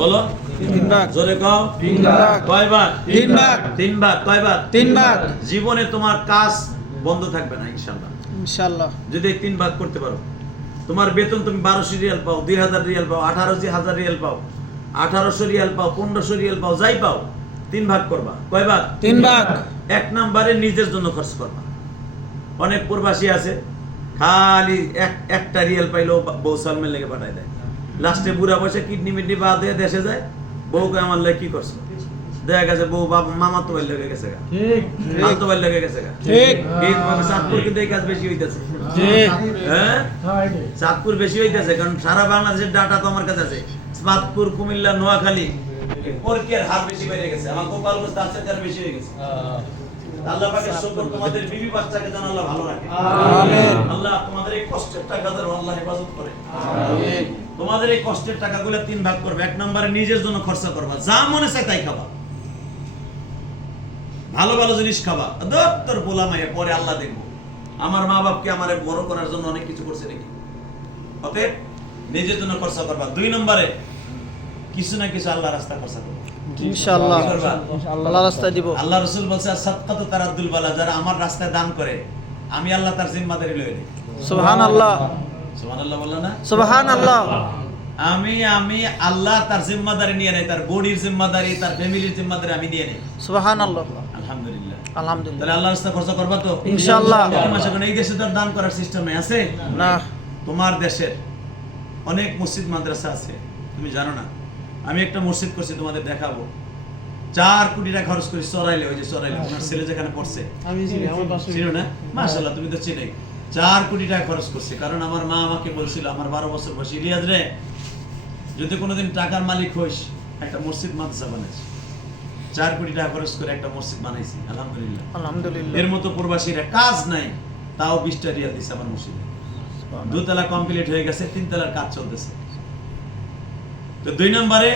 বলো। তিন ভাগ জোরে কও। তিন ভাগ কয়বার? তিন ভাগ তিন ভাগ কয়বার? তিন ভাগ জীবনে তোমার কাজ বন্ধ থাকবে না ইনশাল্লাহ ইনশাআল্লাহ। যদি তিন ভাগ করতে পারো। তোমার বেতন তুমি বারোশো রিয়াল পাও দুই হাজার রিয়াল পাও আঠারোশো হাজার রিয়াল পাও আঠারোশো রিয়াল পাও পনেরোশো রিয়াল পাও যাই পাও তিন ভাগ করবা। কয় ভাগ তিন ভাগ এক নম্বরে নিজের জন্য খরচ করবা। অনেক প্রবাসী আছে খালি এক একটা রিয়াল পাইলেও বা- বউ সালমেন লেগে পাঠায় দেয়। লাস্টে বুড়া বসে কিডনি মিডনি বাদ দিয়ে দেশে যায়। বউকে আমার লেগে কি করছ? দেখা গেছে বউ বাবা মামা তো লেগে গেছে গা। ঠিক মাল তো লেগে গেছে গা। ঠিক। কিন্তু এই কাজ বেশি হইতেছে। ঠিক। হ্যাঁ? চাঁদপুর বেশি হইতেছে কারণ সারা বাংলাদেশের ডাটা তো আমার কাছে আছে। চাঁদপুর কুমিল্লা নোয়াখালী পরকের হার বেশি বেড়ে গেছে। আমার গোপালগঞ্জ তার বেশি হয়ে গেছে। আল্লাহ পাকের শুকর তোমাদের বিবি বাচ্চাকে যেন আল্লাহ ভালো রাখে। আমিন। আল্লাহ তোমাদের এই কষ্টের টাকা যেন আল্লাহ হেফাজত করে। আমিন। তোমাদের এই কষ্টের টাকাগুলো তিন ভাগ করবে। এক নম্বরে নিজের জন্য খরচা করবা। যা মনে চায় তাই খাবা। ভালো ভালো জিনিস খাবা। দত্তর বলা মাইয়া পরে আল্লাহ দেখব আমার মা বাপকে আমার বড় করার জন্য অনেক কিছু করছে নাকি? অতএব নিজের জন্য খরচা করবা। দুই নম্বরে কিছু না কিছু আল্লাহ রাস্তা খরচা করবা। ইনশাআল্লাহ? আল্লাহ রাস্তায় দিব। আল্লাহ রসুল বলছে সাদকাতু তারাদ্দুল বালা যারা আমার রাস্তায় দান করে আমি আল্লাহ তার জিম্মাদারি লয়ে নিই। সুবহানাল্লাহ। সুবহানাল্লাহ বলল না? সুবহানাল্লাহ। আমি আমি আল্লাহ তার জিম্মাদারি নিয়ে নেই তার বডির জিম্মাদারি তার ফ্যামিলির জিম্মাদারি আমি নিয়ে নেই। সুবহানাল্লাহ। আলহামদুলিল্লাহ। আলহামদুলিল্লাহ। তাহলে আল্লাহ রাস্তা খরচা করবা তো? ইনশাআল্লাহ। মাসে কোনো এই দেশে তো দান করার সিস্টেম নেই আছে? না। তোমার দেশের অনেক মসজিদ মাদ্রাসা আছে তুমি জানো না। আমি একটা মসজিদ করছি তোমাদের দেখাবো। চার কোটি টাকা খরচ করি চড়াইলে ওই যে চড়াইলে ওনার ছেলে যেখানে পড়ছে। চিনো না? মাশাল্লাহ তুমি তো চিনাই। চার কোটি টাকা খরচ করছে। কারণ আমার মা আমাকে বলছিল আমার বারো বছর বয়সী রিয়াদ রে যদি কোনোদিন টাকার মালিক হইস একটা মসজিদ মাদ্রাসা বানাইছি। চার কোটি টাকা খরচ করে একটা মসজিদ বানাইছি আলহামদুলিল্লাহ। আলহামদুলিল্লাহ। এর মতো প্রবাসীরা কাজ নাই তাও বিশটা রিয়াল দিছে আমার মসজিদে। দুতলা কমপ্লিট হয়ে গেছে তিনতলার কাজ চলতেছে। তো দুই নম্বরে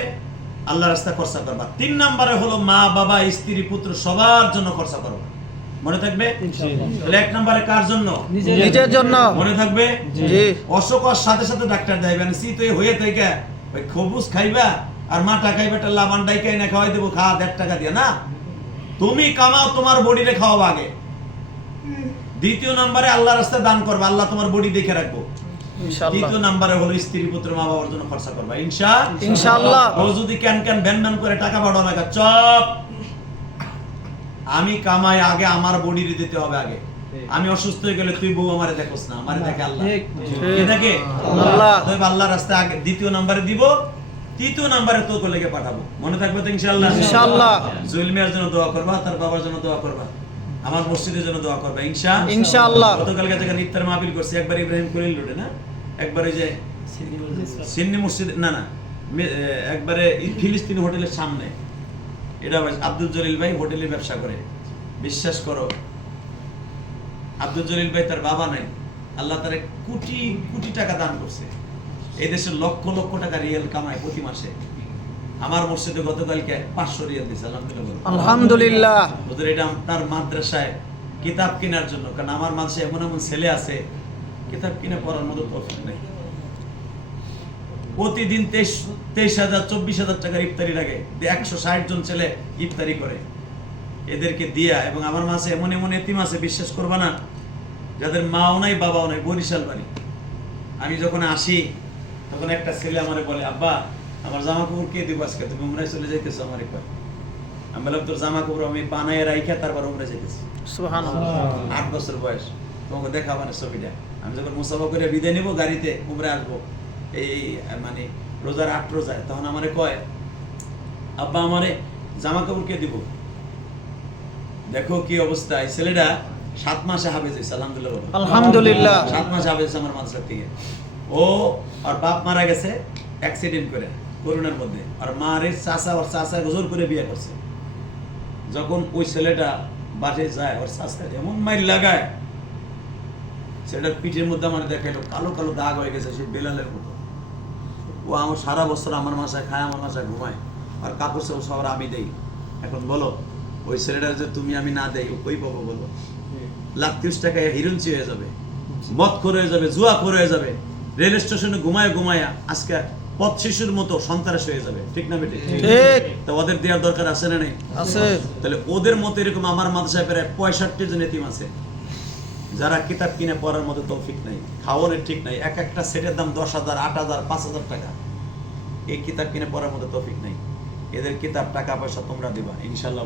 আল্লাহ রাস্তা খরচা করবা। তিন নম্বরে হলো মা বাবা স্ত্রী পুত্র সবার জন্য খরচা করবা। মনে থাকবে? তাহলে এক নম্বরে কার জন্য? নিজের জন্য। মনে থাকবে? জি। অসুখ সাথে সাথে ডাক্তার দেবেন শীত হয়ে হয়ে থেকে। ওই খবুজ খাইবা আর লাবান ডাইকাই না খাওয়াই দেবো খা দেড় টাকা দিয়ে না? তুমি কামাও তোমার বডিরে খাওয়াবো আগে। দ্বিতীয় নম্বরে আল্লাহ রাস্তায় দান করবা আল্লাহ তোমার বডি দেখে রাখব। ইনশাআল্লাহ। তৃতীয় নম্বরে হলো স্ত্রী পুত্র মা বাবার জন্য খরচা করবা। ইনশা ইনশাআল্লাহ। ও যদি ক্যান ক্যান ভ্যান ভ্যান করে টাকা পাঠাও না চপ। আমি কামাই আগে আমার বডির দিতে হবে আগে। আমি অসুস্থ হয়ে গেলে তুই বউ আমারে দেখোস না আমারে দেখে আল্লাহ। ঠিক, আল্লাহ। আল্লাহ রাস্তায় আগে দ্বিতীয় নম্বরে দিব তৃতীয় নম্বরে লেগে পাঠাবো। মনে থাকবে তো ইনশাআল্লাহ? ইনশাআল্লাহ। জুয়েল মিয়ার জন্য দোয়া করবা তার বাবার জন্য দোয়া করবা আমার মসজিদের জন্য দোয়া করবা ইনশা। ইনশাআল্লাহ। গতকালকে থেকে ইফতার মাহফিল করছি একবার ইব্রাহিম কলিল রোডে না? একবার ওই যে সিন্নি মসজিদ। না না একবারে ফিলিস্তিনি হোটেলের সামনে। এটা আব্দুল জলিল ভাই হোটেলে ব্যবসা করে। বিশ্বাস করো আব্দুল জলিল ভাই তার বাবা নাই আল্লাহ তারে কোটি কোটি টাকা দান করছে। এই দেশে লক্ষ লক্ষ টাকা রিয়েল কামায় প্রতি মাসে। আমার মসজিদে গতকালকে পাঁচশো রিয়াল দিয়েছে আলহামদুলিল্লাহ আলহামদুলিল্লাহ। ওদের এটা আপনার মাদ্রাসায় কিতাব কেনার জন্য কারণ আমার মানুষে এমন এমন ছেলে আছে কিতাব কিনে পড়ার মতো তফিক নেই। প্রতিদিন তেইশ তেইশ হাজার চব্বিশ হাজার টাকার ইফতারি লাগে। একশো ষাট জন ছেলে ইফতারি করে। এদেরকে দিয়া এবং আমার মাসে এমন এমন এতিম আছে বিশ্বাস করবা না যাদের মাও নাই বাবাও নাই বরিশাল বাড়ি। আমি যখন আসি তখন একটা ছেলে আমারে বলে আব্বা আমার জামা কাপড় কে দিব আজকে? তুমি উমরায় চলে যাইতেছো আমার কয় আমি বললাম তোর জামা কাপড় আমি বানায় রাইখা তারপর উমরে সুবহানাল্লাহ। আট বছর বয়স। তোমাকে দেখাবো না ছবিটা। আমি যখন মুসাফা করে বিদায় নিব গাড়িতে উমরে আসব। এই মানে রোজার আট রোজায় তখন আমারে কয় আব্বা আমারে জামা কাপড় কে দিব? দেখো কি অবস্থা এই ছেলেটা সাত মাসে হাফেজ হয়েছে আলহামদুলিল্লাহ আলহামদুলিল্লাহ। সাত মাস হাফেজ আমার মানসার থেকে। ও আর বাপ মারা গেছে অ্যাক্সিডেন্ট করে করোনার মধ্যে। আর মারের চাচা ওর চাচা জোর করে বিয়ে করছে। যখন ওই ছেলেটা বাসে যায় ওর চাচা এমন মাইল লাগায় ছেলেটার পিঠের মধ্যে আমার দেখাইলো কালো কালো দাগ হয়ে গেছে সে বেলালের মতো। ও আমার সারা বছর আমার মাসায় খায় আমার মাসায় ঘুমায়। আর কাপড় চাপড় সবার আমি দেই। এখন বলো ওই ছেলেটার যে তুমি আমি না দেই ও কই পাবো বলো? লাখ ত্রিশ টাকায় হিরুঞ্চি হয়ে যাবে মদ করে হয়ে যাবে জুয়া করে হয়ে যাবে রেল স্টেশনে ঘুমায় ঘুমায়া আজকে পথ শিশুর মতো সন্ত্রাস হয়ে যাবে। ঠিক না বেটে? ঠিক। তো ওদের দেওয়ার দরকার আছে না নেই? আছে। তাহলে ওদের মতো এরকম আমার মাদ্রাসায় প্রায় পঁয়ষট্টি জন এতিম আছে। যারা কিতাব কিনে পড়ার মতো তৌফিক নাই খাওয়ানোর ঠিক নাই, এক একটা সেটের দাম দশ হাজার, আট হাজার, পাঁচ হাজার টাকা। এই কিতাব কিনে পড়ার মতো তৌফিক নাই। এদের কিতাব টাকা পয়সা তোমরা দিবা ইনশাল্লাহ